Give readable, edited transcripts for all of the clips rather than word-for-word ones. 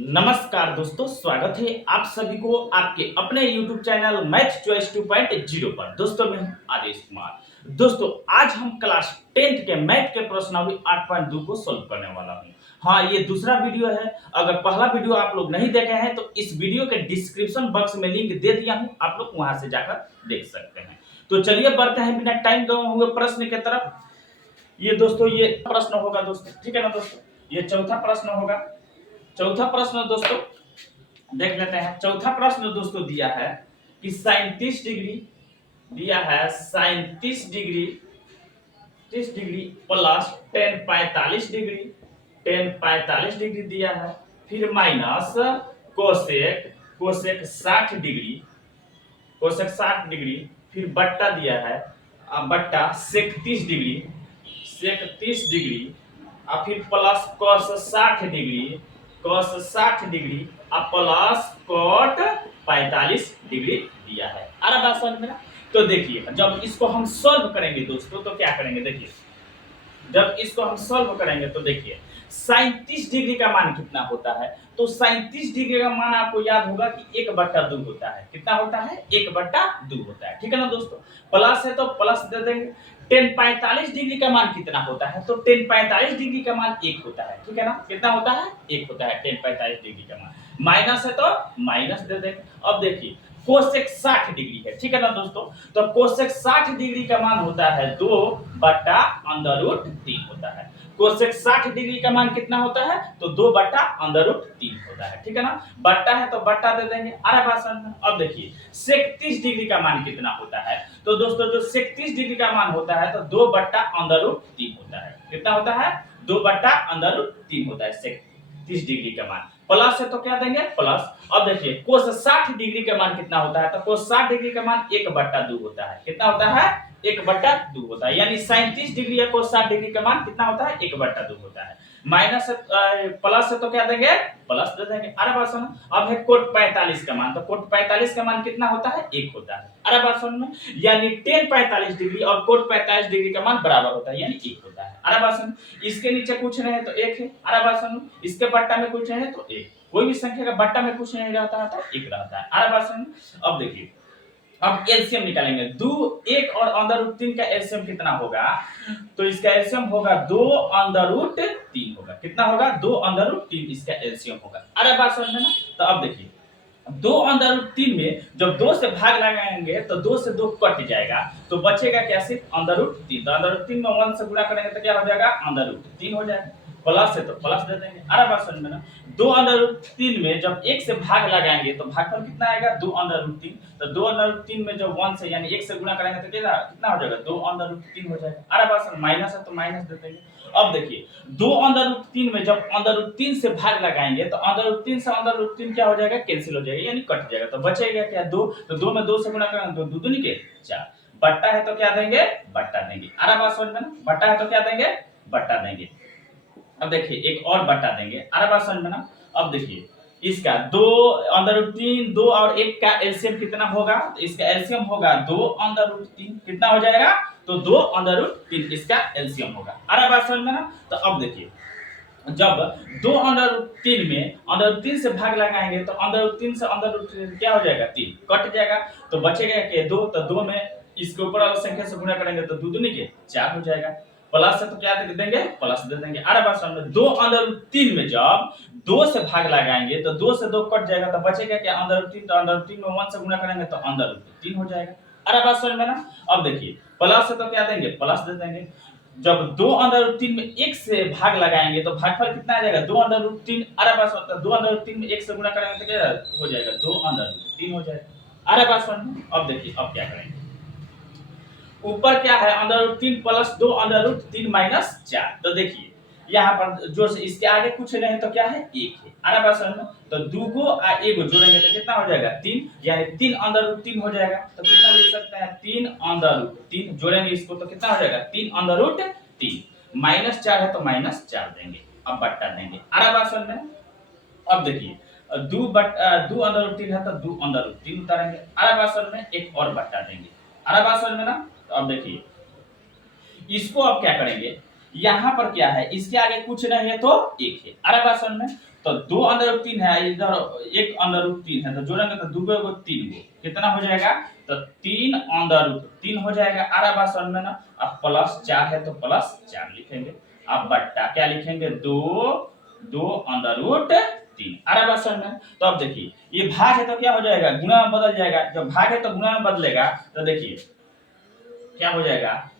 नमस्कार दोस्तों, स्वागत है आप सभी को आपके अपने YouTube चैनल मैथ चॉइस 2.0 पर। दोस्तों मैं हूं आदेश कुमार। दोस्तों आज हम क्लास 10th के मैथ के प्रश्नावली 8.2 को सोल्व करने वाला हूं। हाँ, ये दूसरा वीडियो है। अगर पहला वीडियो आप लोग नहीं देखे हैं तो इस वीडियो के डिस्क्रिप्शन बॉक्स में लिंक दे दिया हूं, आप लोग वहां से जाकर देख सकते हैं। तो चलिए बढ़ते हैं बिना टाइम गवाए हुए प्रश्न के तरफ। ये दोस्तों ये प्रश्न होगा दोस्तों, ठीक है ना दोस्तों। ये चौथा प्रश्न होगा। चौथा प्रश्न दोस्तों देख लेते हैं। चौथा प्रश्न दोस्तों दिया है कि 37 डिग्री दिया है, 37 degree 30 degree plus 10 45 degree 10 45 degree दिया है। फिर minus cosec cosec 60 degree cosec 60 degree. फिर बट्टा दिया है, बट्टा सेक 30 डिग्री सेक 30 डिग्री। और फिर plus cos 60 degree cos 60 degree और प्लस कॉट 45 डिग्री दिया है। आ रहा बात समझ में ना। तो देखिए जब इसको हम सॉल्व करेंगे दोस्तों तो क्या करेंगे, देखिए जब इसको हम सॉल्व करेंगे तो देखिए 37 डिग्री का मान कितना होता है। तो 37 डिग्री का मान आपको याद होगा कि 1/2 होता है। कितना होता है? 1/2 होता है, ठीक है ना दोस्तों। प्लस है तो प्लस दे देंगे। 10 45 डिग्री का मान कितना होता है? तो 10 45 डिग्री का मान 1 होता है, ठीक है ना। कितना होता है? 1 होता है 10 45 डिग्री का मान। माइनस है तो माइनस दे देंगे। अब देखिए कोसेक 60 डिग्री है, ठीक है ना दोस्तों। तो कोसेक 60 डिग्री का मान होता है 2/√3 होता है। कोसेक 60 डिग्री का मान कितना होता है? तो 2/√3 होता है, ठीक है ना। बट्टा है तो बट्टा दे देंगे। अरे भाषण में अब देखिए सेक 30 डिग्री का मान कितना होता है। तो दोस्तों जो सेक 30 डिग्री का मान होता है तो 2/√3 होता है। कितना होता है? 2/√3 होता है सेक 30 डिग्री का मान। प्लस है तो क्या देंगे? प्लस। अब देखिए कोस 60 डिग्री का मान कितना होता है। तो कोस 60 डिग्री का मान 1/2 होता है। कितना होता है? 1/2 होता है। यानी 37 डिग्री या कोस 60 डिग्री का मान कितना होता है? 1/2 होता है। माइनस प्लस है तो क्या देंगे? प्लस दे देंगे। अरे बात सुनो, अब है कोट 45 का मान। तो कोट 45 का मान कितना होता है? 1 होता है। अरे बात सुन में, यानी 10 45 डिग्री और कोट 45 डिग्री का मान बराबर होता है, यानी 1 होता है। अरे बात सुन, इसके नीचे कुछ नहीं है तो 1 है। अरे बात सुन, इसके बट्टा में कुछ नहीं है तो 1। कोई भी संख्या का बट्टा में कुछ नहीं रहता है तो 1 रहता है। अरे बात सुन, अब देखिए अब एलसीएम निकालेंगे। 1 और √3 का एलसीएम कितना होगा? तो इसका एलसीएम होगा 2√3 होगा। कितना होगा? 2√3 इसका एलसीएम होगा। अरे बात समझ में ना। तो अब देखिए 2√3 में जब 2 से भाग लगाएंगे तो 2 से 2 कट जाएगा तो बचेगा क्या? सिर्फ √3। तो √3 में 1 से गुणा करेंगे तो क्या हो जाएगा? √3 हो जाएगा। प्लस है तो प्लस दे देंगे। अरे बात समझ में ना। 2√3 में जब 1 से भाग लगाएंगे तो भागफल कितना आएगा? 2√3। तो 2√3 में जब 1 से यानी 1 से गुणा करेंगे तो कितना हो जाएगा? 2√3 हो जाएगा। अरे बात समझ, माइनस है तो माइनस दे देंगे। अब देखिए 2√3 में जब √3 से भाग लगाएंगे तो √3 से √3 क्या हो जाएगा? कैंसिल हो जाएगा, यानी कट जाएगा। तो बचेगा क्या? 2। तो 2 में 2 से गुणा करेंगे तो 2 दूनी के 4। बट्टा है तो क्या देंगे? बट्टा देंगे। अरे बात समझ में ना। बट्टा है तो क्या देंगे? बट्टा देंगे। अब देखिए एक और बट्टा देंगे। अरे बात समझ में ना। अब देखिए इसका 2√3 2 और 1 का एलसीएम कितना होगा? तो इसका एलसीएम होगा 2√3। कितना हो जाएगा? तो 2√3 इसका एलसीएम होगा। अरे बात समझ में ना। तो अब देखिए जब 2√3 में √3 से भाग लगाएंगे तो √3 से √3 क्या हो जाएगा? 3 कट जाएगा तो बचेगा क्या? 2। तो 2 में इसके ऊपर वाला संख्या से गुणा करेंगे तो 2 दूनी के 4 हो जाएगा। प्लस है तो क्या देंगे? प्लस दे देंगे। अरे बात समझ में, 2√3 में जब 2 से भाग लगाएंगे तो 2 से 2 कट जाएगा तो बचेगा क्या? √3। तो √3 में 1 से गुणा करेंगे तो √3 हो जाएगा। अरे बात समझ में ना। अब देखिए प्लस है तो क्या देंगे? प्लस दे देंगे। जब 2√3 में 1 से भाग लगाएंगे तो भागफल कितना आ जाएगा? 2√3। अरे बात समझ, 2√3 में 1 से गुणा करेंगे तो क्या हो जाएगा? 2√3 हो जाएगा। अरे बात समझ में। अब देखिए अब क्या करेंगे, ऊपर क्या है? √3 प्लस 2√3 माइनस 4। तो देखिए यहाँ पर जो इसके आगे कुछ नहीं तो क्या है? 1 है। अरे बात समझ में। तो 2 को और 1 को जोड़ेंगे तो कितना हो जाएगा? 3, यानी 3√3 हो जाएगा। तो कितना लिख सकते हैं? 3√3 जोड़ेंगे इसको तो कितना हो जाएगा? 3√3। माइनस 4 है तो माइनस 4 देंगे। अब बट्टा देंगे। अरे बात समझ में। अब देखिए 2√3 है तो 2√3 उतारेंगे। अरे बात समझ में। एक और बट्टा देंगे। अरे बात समझ में ना। तो अब देखिए इसको अब क्या करेंगे, यहां पर क्या है? इसके आगे कुछ नहीं है तो 1 है। अरे बात समझ में। तो 2√3 है, इधर 1√3 है, तो जोड़ेंगे तो 2 को 3 को कितना हो जाएगा, तो 3√3 हो जाएगा। अरे बात समझ में ना। अब +4 है तो +4 लिखेंगे। अब बट्टा क्या लिखेंगे, 2√3। अरे बात समझ में। तो अब देखिए ये भाग है तो क्या हो जाएगा, गुणा में बदल जाएगा। जब भाग है तो गुणा में बदलेगा, तो देखिए क्या हो जाएगा,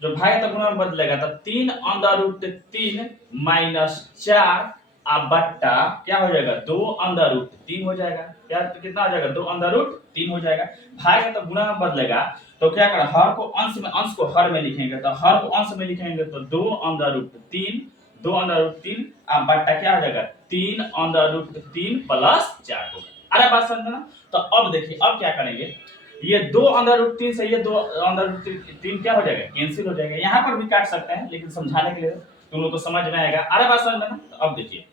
जो भाग है तो गुणा में बदलेगा, तो 3√3 -4 अब बट्टा क्या हो जाएगा, 2√3 हो जाएगा। क्या कितना हो जाएगा, 2√3 हो जाएगा। भाग है तो गुणा में बदलेगा, तो क्या करें, हर को अंश में, अंश को हर में लिखेंगे, तो हर को अंश में लिखेंगे तो 2√3 अब बट्टा क्या हो जाएगा, 3√3 +4 होगा। अरे बात समझ ना। तो अब देखिए अब क्या करेंगे, ये 2√3 से ये 2√3 क्या हो जाएगा, कैंसिल हो जाएगा। यहाँ पर भी काट सकते हैं, लेकिन समझाने के लिए तुम लोग को समझ में आएगा। अरे बात समझ में ना। तो अब देखिए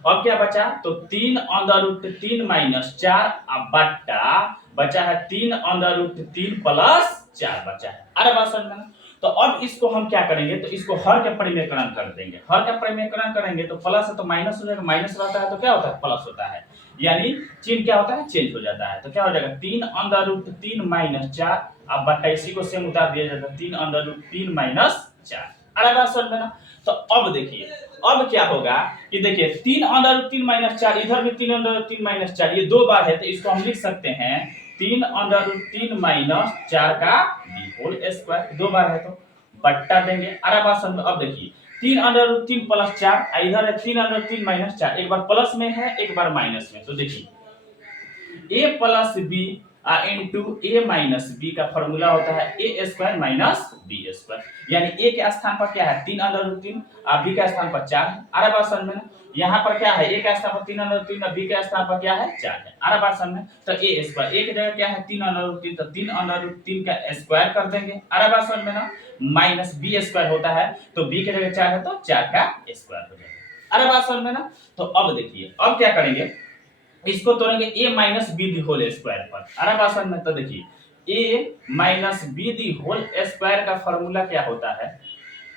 अब क्या बचा, तो 3√3 -4 अब बट्टा बचा है 3√3 +4 बचा है। अरे बात समझ में ना। तो अब इसको हम क्या करेंगे, तो इसको हर का परिमेयकरण कर देंगे। हर का परिमेयकरण करेंगे तो प्लस है तो माइनस हो जाएगा, माइनस रहता है तो क्या होता है, प्लस होता है। यानी चिन्ह क्या होता है, चेंज हो जाता है। तो क्या हो जाएगा, 3√3 -4 अब बट्टा इसी को सेम उतार दिया जाता है, 3√3 -4। अरे बात समझ में ना। तो अब देखिए अब क्या होगा कि देखिए 3√3 -4, इधर भी 3√3 -4, ये 2 बार है तो इसको हम लिख सकते हैं 3√3 -4 का होल स्क्वायर। 2 बार है तो बट्टा देंगे। अरे बात समझ। अब देखिए 3√3 +4, इधर है 3√3 -4, एक बार प्लस में है एक बार माइनस में। तो देखिए a + b into a - b का फॉर्मूला होता है a² - b²। यानी a के स्थान पर क्या है, 3√3 और b के स्थान पर 4 है। अरे बात समझ में। यहाँ पर क्या है, a के स्थान पर 3√3 और b के स्थान पर क्या है, 4 है। अरे बात समझ में। तो a² a की जगह क्या है, 3√3, तो 3√3 का स्क्वायर कर देंगे। अरे बात समझ में ना। माइनस b² होता है, तो b की जगह 4 है तो 4 का स्क्वायर हो जाएगा। अरे बात समझ में ना। तो अब देखिए अब क्या करेंगे, इसको तोड़ेंगे a - b the whole square पर। अरे बात समझ में। तो देखिए a - b the whole square का फॉर्मूला क्या होता है,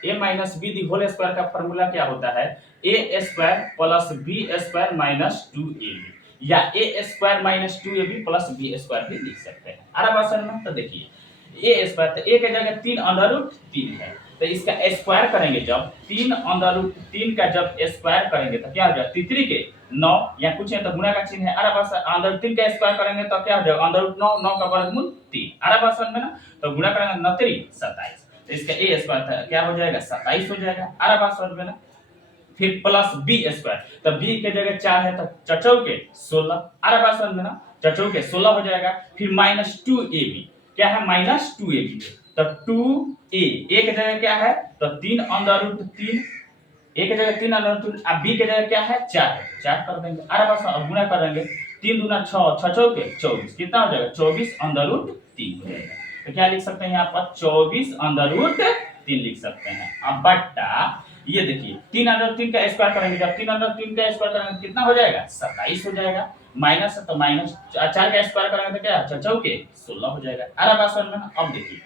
a - b the whole square का फॉर्मूला क्या होता है, a² + b² - 2ab, या a² - 2ab + b² भी लिख सकते हैं। अरे बात समझ में। तो देखिए a², तो a की जगह 3√3 है, तो इसका स्क्वायर करेंगे जब 3√3 का जब स्क्वायर करेंगे तो क्या हो जाएगा, तितरी के 9, या कुछ है तो गुणा का चिन्ह है। अरे बस √3 का स्क्वायर करेंगे तो क्या हो जाएगा, √9, 9 का वर्गमूल 3। अरे बस समझ में ना। तो गुणा करेंगे 9 3 27, तो इसका a² क्या हो जाएगा, 27 हो जाएगा। अरे बस समझ में ना। फिर प्लस b², तो b के जगह 4 है तो चचौ के 16। अरे बात समझ में ना। चचौ के 16 हो जाएगा। फिर -2ab, क्या है, -2ab, तो 2a a की जगह क्या है, तो 3√3, a की जगह 3√3, अब b की जगह क्या है, 4 है, 4 कर देंगे। अरे बस अब गुणा कर देंगे, 3 दूना 6, 6 चौके 24, कितना हो जाएगा, 24√3 हो जाएगा। तो क्या लिख सकते हैं यहाँ पर, 24√3 लिख सकते हैं। अब बट्टा ये देखिए 3√3 का स्क्वायर करेंगे, जब 3√3 का स्क्वायर करेंगे कितना हो जाएगा, 27 हो जाएगा। माइनस है तो माइनस 4 का स्क्वायर करेंगे तो क्या, 4 चौके 16 हो जाएगा। अरे बात समझ में ना। अब देखिए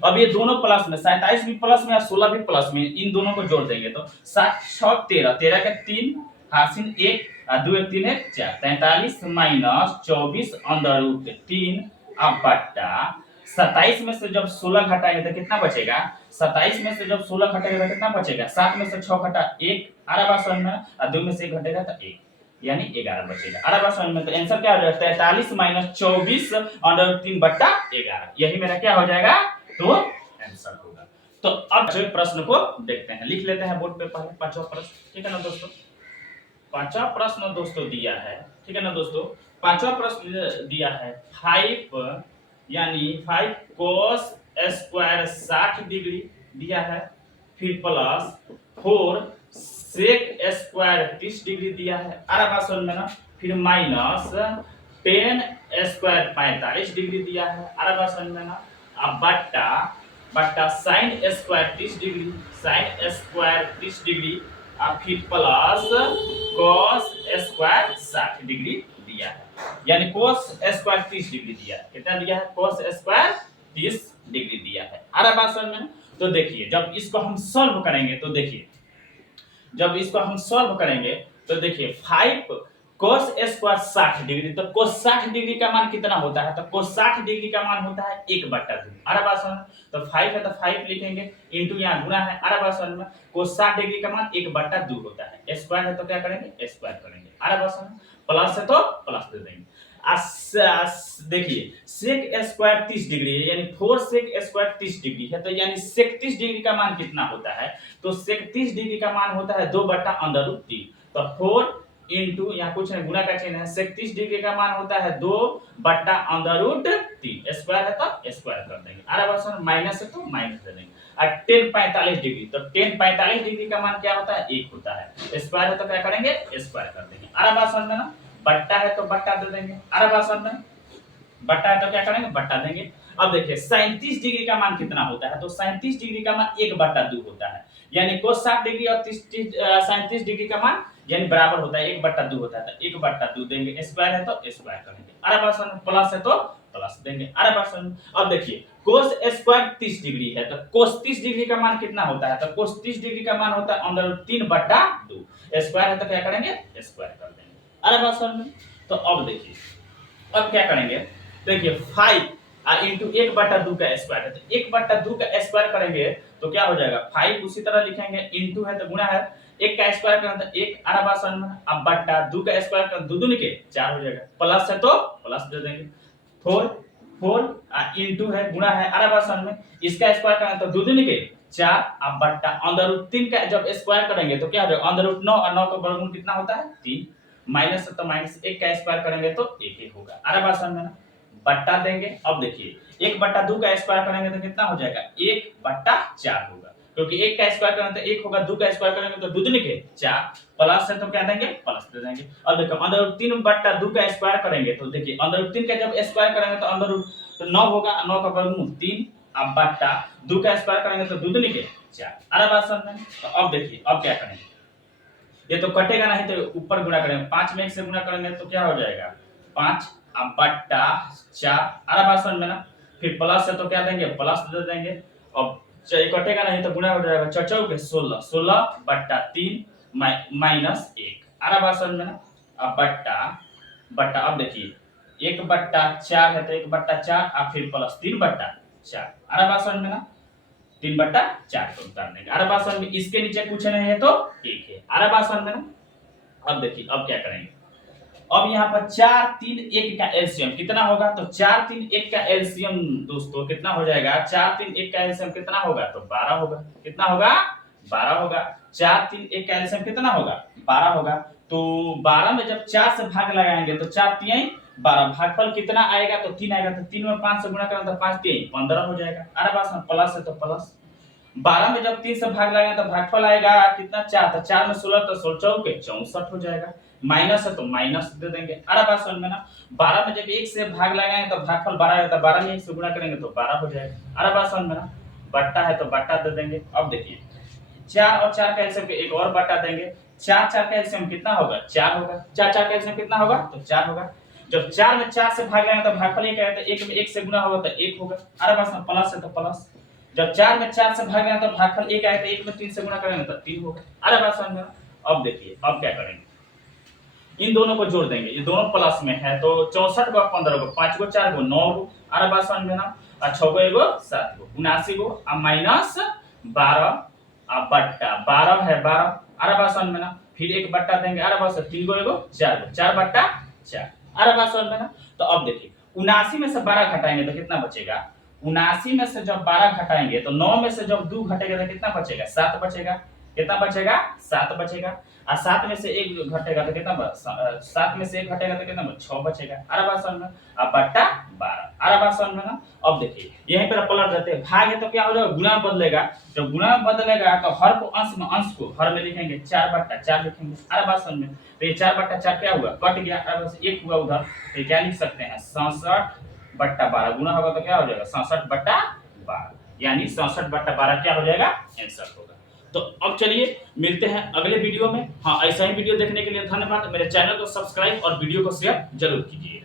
अब ये दोनों प्लस में, 27 भी प्लस में और 16 भी प्लस में, इन दोनों को जोड़ देंगे तो 7 6 13, 13 के 3 हासिल 1 और 2 1 3 1 4, 43 - 24√3 अब बट्टा 27 में से जब 16 घटाएंगे तो कितना बचेगा, 27 में से जब 16 घटेगा तो कितना बचेगा, 7 में से 6 घटा 1, अरे बात समझ में, और 2 में से 1 घटेगा तो 1, यानी 11 बचेगा। अरे बात समझ में। तो आंसर क्या हो जाएगा, 43 - 24√3 बट्टा 11, यही मेरा क्या हो जाएगा, तो आंसर होगा। तो अब जो प्रश्न को देखते हैं, लिख लेते हैं बोर्ड पे पहले पांचवा प्रश्न, ठीक है ना दोस्तों। पांचवा प्रश्न दोस्तों दिया है, ठीक है ना दोस्तों। पांचवा प्रश्न दिया है 5 यानी 5 cos स्क्वायर 60 डिग्री दिया है, फिर प्लस 4 sec स्क्वायर 30 डिग्री दिया है। अरे बात समझ में ना। फिर माइनस 10 स्क्वायर 45 डिग्री दिया है। अरे बात समझ में ना। अब बट्टा sine square 30 degree, sine square 30 degree, और फिर प्लस कॉस स्क्वायर 60 डिग्री दिया है, यानी कॉस स्क्वायर 30 डिग्री दिया है। कितना दिया है, कॉस स्क्वायर 30 डिग्री दिया है। अरे बात समझ में। तो देखिए जब इसको हम सॉल्व करेंगे तो देखिए जब इसको हम सॉल्व करेंगे तो देखिए 5 cos स्क्वायर 60 डिग्री, तो cos 60 डिग्री का मान कितना होता है, तो cos 60 डिग्री का मान होता है 1/2। अरे बात समझ, तो 5 है तो 5 लिखेंगे, इंटू यहाँ गुना है। अरे बात समझ में, cos 60 डिग्री का मान 1/2 होता है, स्क्वायर है तो क्या करेंगे, स्क्वायर करेंगे। अरे बात समझ, प्लस है तो प्लस दे देंगे। देखिए सेक स्क्वायर 30 डिग्री है, यानी 4 सेक स्क्वायर 30 डिग्री है, तो यानी सेक 30 डिग्री का मान कितना होता है, तो सेक 30 डिग्री का मान होता है 2/√3। तो 4 इंटू यहाँ कुछ नहीं, गुना का चिन्ह है, सेक 30 डिग्री का मान होता है 2/√3, स्क्वायर है तो स्क्वायर कर देंगे। अरे बस माइनस है तो माइनस दे देंगे। और 10 45 डिग्री, तो 10 45 डिग्री का मान क्या होता है, 1 होता है, स्क्वायर है तो क्या करेंगे, स्क्वायर कर देंगे। अरे बात समझ में ना, बट्टा है तो बट्टा दे देंगे। अरे बात समझ में, बट्टा है तो क्या करेंगे, बट्टा देंगे। अब देखिए 37 डिग्री का मान कितना होता है, तो 37 डिग्री का मान 1/2 होता है, यानी cos 60 डिग्री और 37 डिग्री का मान यानी बराबर होता है, 1/2 होता है, तो 1/2 देंगे, स्क्वायर है तो स्क्वायर करेंगे। अरे बात समझ, प्लस है तो प्लस देंगे। अरे बात समझ, अब देखिए cos स्क्वायर 30 डिग्री है, तो cos 30 डिग्री का मान कितना होता है, तो cos 30 डिग्री का मान होता है √3/2, स्क्वायर है तो क्या करेंगे, स्क्वायर कर देंगे। अरे बात समझ में, तो अब देखिए अब क्या करेंगे, देखिए 5 इंटू 1/2 का स्क्वायर है, तो 1/2 का स्क्वायर करेंगे तो क्या हो जाएगा, 5 उसी तरह लिखेंगे, इंटू है तो गुणा है, 1 का स्क्वायर करें तो 1। अरे बात समझ में, अब बट्टा 2 का स्क्वायर कर 2 दूनी के 4 हो जाएगा, प्लस है तो प्लस दे देंगे। 4 इंटू है गुणा है। अरे बात समझ में, इसका स्क्वायर करें तो 2 दूनी के 4, अब बट्टा √3 का जब स्क्वायर करेंगे तो क्या हो जाएगा, √9 और 9 का वर्गमूल कितना होता है, 3, माइनस है तो माइनस, 1 का स्क्वायर करेंगे तो 1 ही होगा। अरे बात समझ में ना, बट्टा देंगे। अब देखिए 1/2 का स्क्वायर करेंगे तो कितना हो जाएगा, 1/4 होगा, क्योंकि 1 का स्क्वायर करेंगे तो 1 होगा, 2 का स्क्वायर करेंगे तो 2 दूनी के 4, प्लस है तो क्या देंगे, प्लस दे देंगे। अब देखो √3/2 का स्क्वायर करेंगे तो देखिए √3 का जब स्क्वायर करेंगे तो 9 होगा, 9 का वर्गमूल 3, अब बट्टा 2 का स्क्वायर करेंगे तो 2 दूनी के 4। अरे बात समझ में, तो अब देखिए अब क्या करेंगे, ये तो कटेगा नहीं तो ऊपर गुणा करेंगे, 5 में 1 से गुणा करेंगे तो क्या हो जाएगा, 5 अब बट्टा 4। अरे बात समझ में ना, फिर प्लस है तो क्या देंगे, प्लस दे देंगे। अब कटेगा नहीं तो गुणा हो जाएगा, 4 के 16, 16/3 माइनस 1। अरे बात समझ में ना, अब बट्टा अब देखिए 1/4 है तो 1/4 और फिर प्लस 3/4। अरे बात समझ में ना, 3/4 को उतार देंगे। अरे बात समझ में, इसके नीचे कुछ नहीं है तो 1 है। अरे बात समझ में ना, अब देखिए अब क्या करेंगे, अब यहाँ पर 4 3 1 का एलसीएम कितना होगा, तो 4 3 1 का एलसीएम दोस्तों कितना हो जाएगा, 4 3 1 का एलसीएम कितना होगा, तो 12 होगा। कितना होगा, 12 होगा। 4 3 1 का एलसीएम कितना होगा, 12 होगा। तो 12 में जब 4 से भाग लगाएंगे तो 4 3 12, भागफल कितना आएगा, तो 3 आएगा, तो 3 में 5 से गुणा करें तो 5 3 15 हो जाएगा। अरे बात में प्लस है तो प्लस, 12 में जब 3 से भाग लगाएंगे तो भागफल आएगा कितना, 4, तो 4 में 16 तो 16 चौके 64 हो जाएगा, माइनस है तो माइनस दे देंगे। अरे बात समझ में ना, 12 में जब 1 से भाग लगाएंगे तो भागफल 12 आएगा, तो 12 में 1 से गुणा करेंगे तो 12 हो जाएगा। अरे बात समझ में ना, बट्टा है तो बट्टा दे देंगे। अब देखिए 4 और 4 का एलसीएम एक और बट्टा देंगे, 4 4 का एलसीएम कितना होगा, 4 होगा। 4 4 का एलसीएम कितना होगा, तो 4 होगा। जब 4 में 4 से भाग लगाएंगे तो भागफल 1 आएगा, तो 1 में 1 से गुणा होगा तो 1 होगा। अरे बात समझ, प्लस है तो प्लस, जब 4 में 4 से भाग लगाएंगे तो भागफल 1 आएगा, तो 1 में 3 से गुणा करेंगे तो 3 होगा। अरे बात समझ में। अब देखिए अब क्या करेंगे, इन दोनों को जोड़ देंगे, ये दोनों प्लस में है तो 64 को 15 को 5 को 4 को 9 को। अरे बात समझ में ना, और 6 को 1 को 7 को 79 को, अब माइनस 12 अब बट्टा 12 है 12। अरे बात समझ में ना, फिर एक बट्टा देंगे। अरे बात 3 को 1 को 4 को 4/4। अरे बात समझ में ना, तो अब देखिए 79 में से 12 घटाएंगे तो कितना बचेगा, 79 में से जब 12 घटाएंगे तो 9 में से जब 2 घटेगा तो कितना बचेगा, 7 बचेगा। कितना बचेगा, 7 बचेगा। और 7 में से 1 घटेगा तो कितना, 7 में से 1 घटेगा तो कितना, 6 बचेगा। अरे बात समझ में, अब बट्टा 12। अरे बात समझ में ना, अब देखिए यहीं पर पलट देते हैं, भाग है तो क्या हो जाएगा, गुणा में बदलेगा। जब गुणा में बदलेगा तो हर को अंश में, अंश को हर में लिखेंगे, 4/4 लिखेंगे। अरे बात समझ में, तो ये 4/4 क्या हुआ, कट गया। अरे बस 1 हुआ उधर, तो क्या लिख सकते हैं, 67/12 गुणा होगा तो क्या हो जाएगा, 67/12, यानी 67/12 क्या हो जाएगा, आंसर होगा। तो अब चलिए मिलते हैं अगले वीडियो में। हाँ, ऐसा ही वीडियो देखने के लिए धन्यवाद। मेरे चैनल को सब्सक्राइब और वीडियो को शेयर जरूर कीजिए।